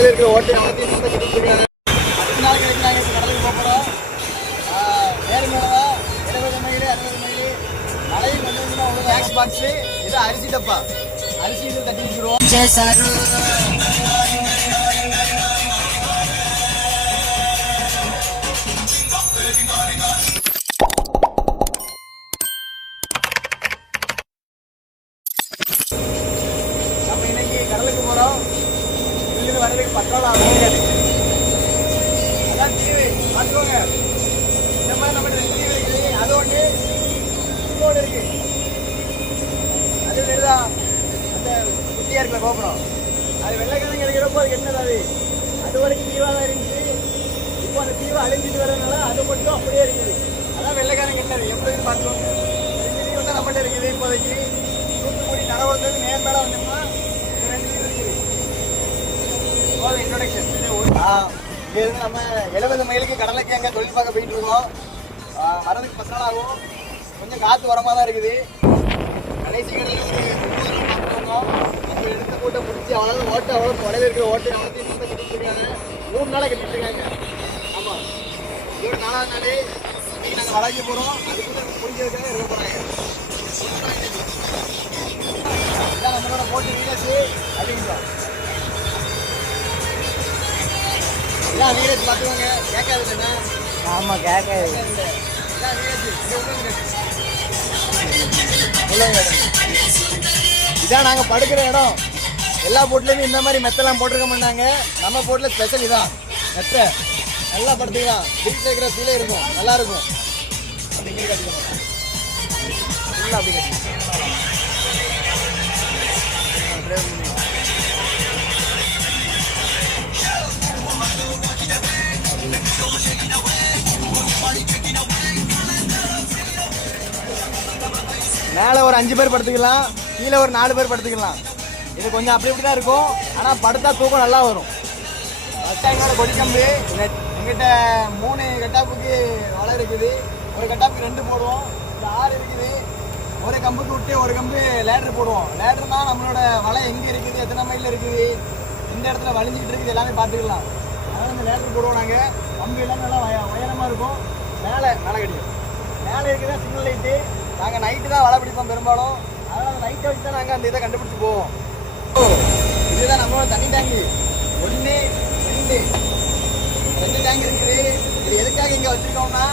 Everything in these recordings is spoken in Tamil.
மலையில் இருக்கிற ஓட்டை அவத்தையும் இருக்காங்க. அடுத்த நாள் கிடைக்கிறாங்க. இப்போ கடலுக்கு போகிறோம். வேறு மேலே 70 மைல் 60 மைல் மலையில் வந்து ஒரு பேக்ஸ் பாக்ஸு. இது அரிசி டப்பா. அரிசி இது தட்டி வச்சுருவோம். நம்ம இன்னைக்கு கடலுக்கு போகிறோம். இங்கிருந்து வரதுக்கு 10 நாள் ஆகும். அதான் தீவு பார்த்துக்கோங்க. இந்த மாதிரி நம்ம தீவு இருக்குது. அது ஒன்று இன்னொன்று இருக்கு. அது வேறுதான் அந்த குட்டியாக இருக்கிற கோபுரம். அது வெள்ளைக்கிழங்கு இருக்கிறப்போ அது என்னது அது வரைக்கும் தீவாக தான் இருந்துச்சு. இப்போ அந்த தீவை அழிஞ்சிட்டு வரதுனால அது மட்டும் அப்படியே இருக்குது. அதான் வெள்ளைக்காரங்க என்னது எப்படின்னு பார்த்துக்கோங்க. ரெண்டு தீவு தான் நம்மகிட்ட இருக்குது. இப்போதைக்கு தூத்துக்குடி கடவுளத்துக்கு நேர் மேலே வந்தோம்னா 2 தீவு இருக்குது. இன்ட்ரோடக்ஷன் இங்கேருந்து நம்ம 70 மைலுக்கு கடலுக்கு எங்கே தொழில் பார்க்க போயிட்டு இருக்கோம். வரதுக்கு 10 நாள் ஆகும். கொஞ்சம் காற்று வரமாக தான் இருக்குது. கடைசி கடலில் ஒரு 30 நாள் நம்ம எடுத்த கூட்டம் முடிச்சு அவ்வளோ ஓட்டை அவ்வளோ தொலைவில் இருக்கிற ஓட்டை அவ்வளோத்தையும் கட்டிட்டுருக்காங்க. 3 நாளாக கட்டிட்டுருக்காங்க. ஆமாம், இதோட 4ஆவது நாள் இன்னைக்கு நாங்கள் வளைக்க போகிறோம். அதுக்குள்ள முடிஞ்சதுக்காக இருக்க போகிறாங்க. இதான் நம்மளோட போட்டு வீரஸ் அப்படின்றோம். இதான் வீரஸ் பார்த்துக்கோங்க. கேட்காது என்ன? ஆமாம், கேட்காது. இதான் வீரஸ். இதான் நாங்கள் படுக்கிற இடம். எல்லா போட்லேயும் இந்த மாதிரி மெத்தெல்லாம் போட்டிருக்க மாட்டாங்க. நம்ம போட்டில் ஸ்பெஷல் இதான் மெத்தை. நல்லா படுத்துக்கலாம். வீட்டில் இருக்கிற ஃபீலே இருக்கும், நல்லா இருக்கும். அப்படி கட்டிக்கலாம். அப்படி கட்டிக்கலாம். மேலே ஒரு 5 பேர் படுத்துக்கலாம், கீழே ஒரு 4 பேர் படுத்துக்கலாம். இது கொஞ்சம் அப்படி இப்படி தான் இருக்கும். ஆனால் படுத்தா தூக்கம் நல்லா வரும். எங்களோட கொடிக்கம்பு எங்கிட்ட 3 கட்டாப்புக்கு வலை இருக்குது. ஒரு கட்டாப்புக்கு 2 போடுவோம். இந்த 6 இருக்குது. ஒரு கம்புக்கு விட்டு ஒரு கம்பு லேட்ரு போடுவோம். லேட்ருனா நம்மளோட வலை எங்கே இருக்குது, எத்தனை மைலில் இருக்குது, இந்த இடத்துல வலிஞ்சிக்கிட்டு இருக்குது எல்லாமே பார்த்துக்கலாம். அதனால் இந்த லேட்ரு போடுவோம். நாங்கள் கம்பு எல்லாமே நல்லா உயரமாக இருக்கும். மேலே கடிக்கும். மேலே இருக்குதா சிக்னல் லைட்டு. நாங்கள் நைட்டு தான் வலை பிடிப்போம் பெரும்பாலும். அதனால் அந்த லைட்டை வச்சு தான் நாங்கள் அந்த இதை கண்டுபிடிச்சி போவோம். இதுதான் நம்மளோட தண்ணி டேங்கு. 1 2 டேங்க் இருக்குது. இது எதுக்காக இங்கே வச்சுருக்கோம்னா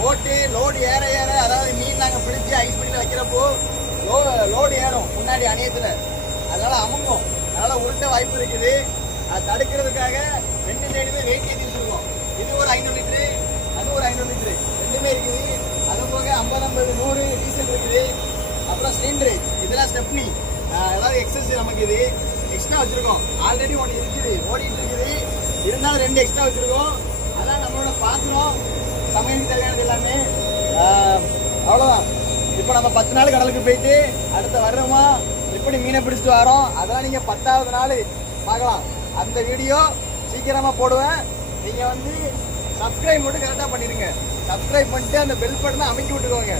போட்டு லோடு ஏற அதாவது மீன் நாங்கள் பிடிச்சி ஐஸ் பிடிச்சி வைக்கிறப்போ லோடு ஏறும் முன்னாடி அணையத்தில். அதனால் அமுங்கும். அதனால் உருட்ட வாய்ப்பு இருக்குது. அது தடுக்கிறதுக்காக 2 சைடுமே வெயிட் ஏற்றி வச்சுருக்கோம். இது ஒரு 500 லிட்டரு, அது ஒரு 500 லிட்டரு, ரெண்டுமே இருக்குது. அது போக 50 50 100 டீசல் இருக்குது. அப்புறம் சிலிண்டரு, இதெல்லாம் ஸ்டெப்னி, அதாவது எக்ஸஸ் நமக்கு இது எக்ஸ்ட்ரா வச்சுருக்கோம். ஆல்ரெடி 1 இருக்குது, ஓடிட்டு இருக்குது. இருந்தாலும் 2 எக்ஸ்ட்ரா வச்சுருக்கோம். அதான் நம்மளோட பாத்திரம், சமையலுக்கு தேவையானது எல்லாமே. அவ்வளோதான். இப்போ நம்ம 10 நாள் கடலுக்கு போயிட்டு அடுத்த வருடமா எப்படி மீனை பிடிச்சிட்டு வரோம் அதெல்லாம் நீங்கள் 10ஆவது நாள் பார்க்கலாம். அந்த வீடியோ சீக்கிரமாக போடுவேன். நீங்கள் வந்து சப்ஸ்கிரைப் மட்டும் கரெக்டாக பண்ணிடுங்க. சப்ஸ்கிரைப் பண்ணிட்டு அந்த பெல் பட்டனை அமைக்கி விட்டுக்கோங்க.